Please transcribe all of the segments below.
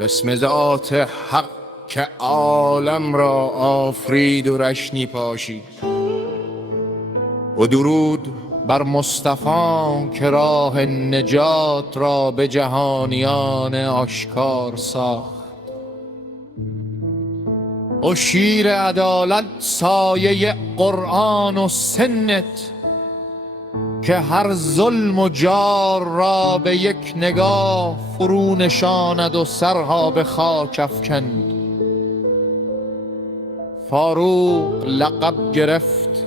بسم ذات حق که عالم را آفرید و رشنی پاشید و درود بر مصطفی که راه نجات را به جهانیان آشکار ساخت و شیر عدالت سایه قرآن و سنت که هر ظلم و جار را به یک نگاه فرو نشاند و سرها به خاک افکند. فاروق لقب گرفت،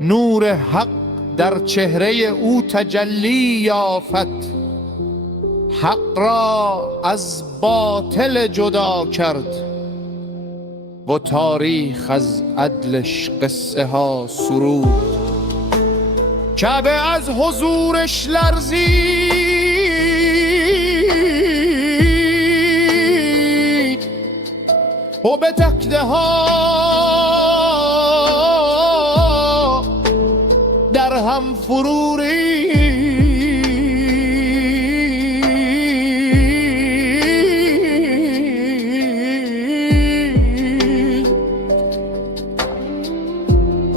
نور حق در چهره او تجلی یافت، حق را از باطل جدا کرد و تاریخ از عدلش قصه ها سرود. کعبه از حضورش لرزید و به تکده ها در هم فرو ریخت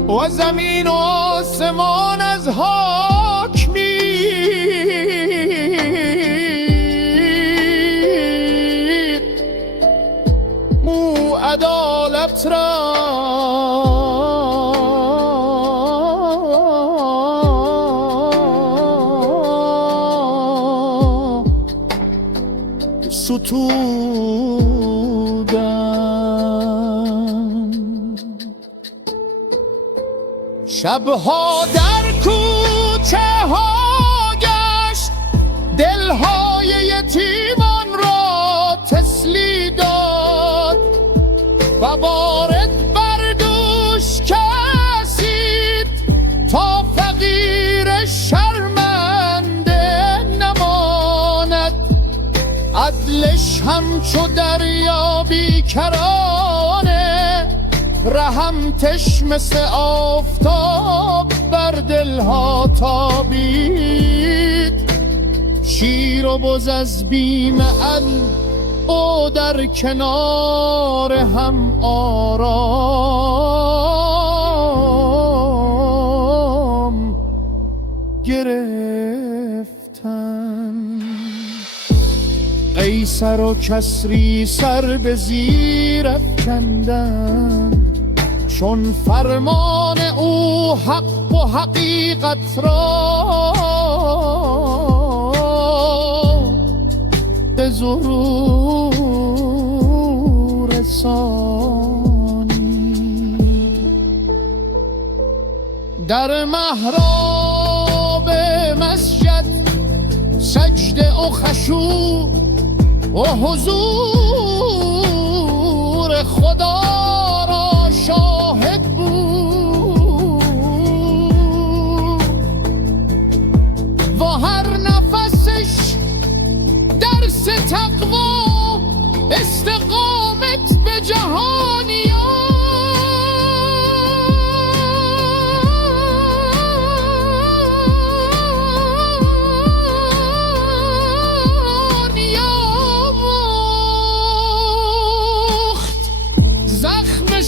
و زمین و آسمان از حاک می‌ریخت. او عدالت را ستودن. شبها در کوچه ها گشت، دلهای یتیمان را تسلی داد و وارد بر دوش کشید تا فقیر شرمنده نماند. عدلش همچو دریا بیکرانه، رحمتش مثل آفتاب بر دلها تابید. شیر و بز از بیم عدل او در کنار هم آرام گرفتن. قیصر و کسری سر به زیر افکندند، چون فرمان او حق و حقیقت را به ظهور رسانید. در محراب مسجد سجده و خشوع و حضور خدا را شاهد بود و هر نفسش درس تقوا استقامت به جهانیان.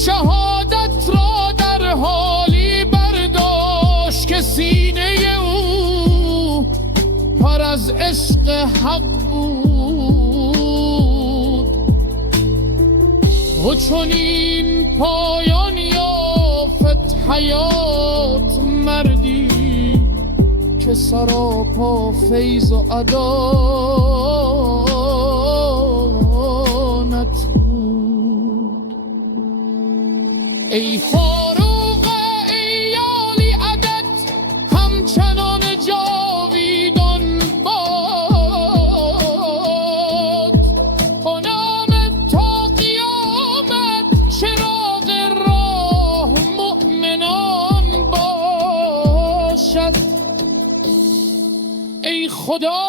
شهادت را در حالی برداشت که سینه او پر از عشق حق بود و چون این پایان یافت حیات مردی که سراپا فیض و عدالت بود. ای فاروق ایالی عدد همچنان جاویدان باد، و نام تا قیامت چراغ راه مؤمنان باشد. ای خدا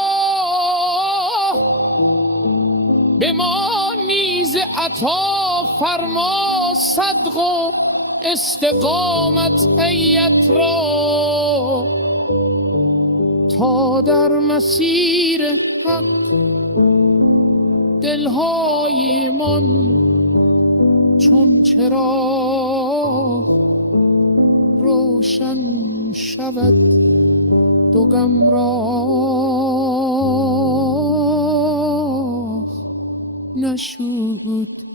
به ما نیز عطا فرما صدق و استقامت هیئت را تا در مسیر حق دلهایمان چون چراغ روشن شود دو گمراه نشود